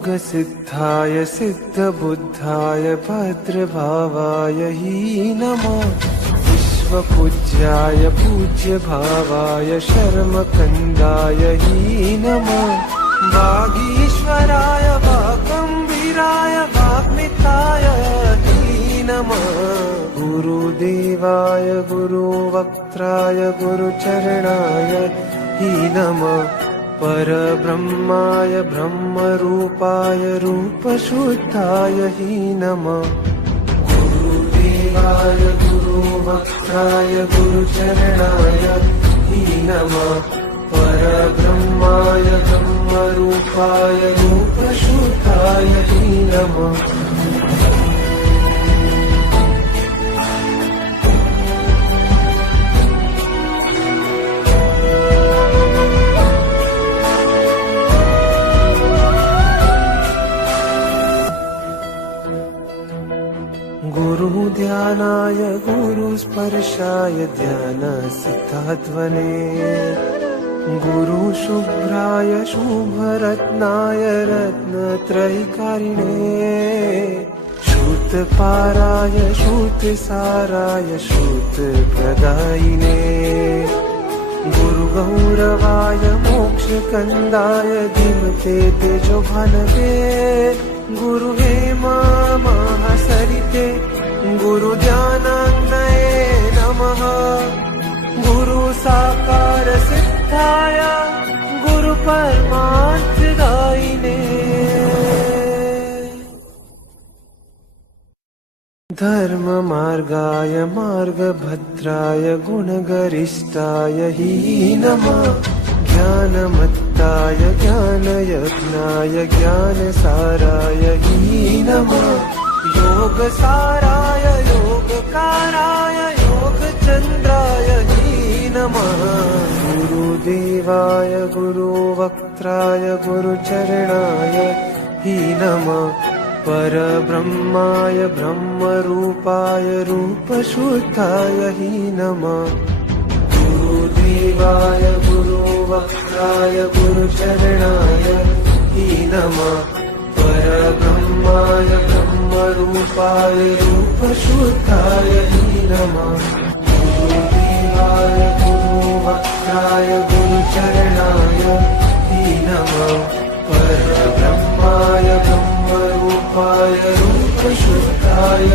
योगसिद्धाय सिद्धबुद्धाय भद्रभावाय हि नमः। विश्वपूज्याय पूज्यभावाय शर्मकन्दाय हि नमः। वागीश्वराय वागम्भीराय वाग्मिताय हि नमः। गुरुदेवाय गुरुवक्त्राय गुरुचरणाय हि नमः। परब्रह्माय ब्रह्मरूपाय रूपशुद्धाय हि नमः। गुरुदेवाय गुरुवक्त्राय गुरुचरणाय हि नमः। परब्रह्माय ब्रह्मरूपाय रूपशुद्धाय हि नमः। गुरुध्यानाय गुरुस्पर्शाय ध्यानसिद्धाध्वने। गुरुशुभ्राय शुभरत्नाय रत्नत्रयीकारिणे। श्रुतपाराय श्रुतसाराय श्रुतप्रदायिने। गुरुगौरवाय मोक्षकन्दाय धीमते तेजोभानवे। गुरुहेमा महासरिते गुरुज्ञानाग्नये नमः। गुरुसाकार सिद्धाय गुरुपरमार्थदायिने। धर्ममार्गाय मार्गभद्राय गुणगरिष्ठाय हि नमः। ज्ञानमत्ताय ज्ञानयज्ञाय ज्ञानसाराय हि नमः। योगसाराय योगकाराय योगचन्द्राय हि नमः। गुरुदेवाय गुरुवक्त्राय गुरुचरणाय हि नमः। परब्रह्माय ब्रह्मरूपाय रूपशुद्धाय हि नमः। गुरुदेवाय गुरुवक्त्राय गुरुचरणाय हि नमः। परब्रह्माय ब्रह्मरूपाय रूपशुद्धाय हि नमः। गुरुदेवाय गुरुवक्त्राय गुरुचरणाय हि नमः। परब्रह्माय ब्रह्मरूपाय रूपशुद्धाय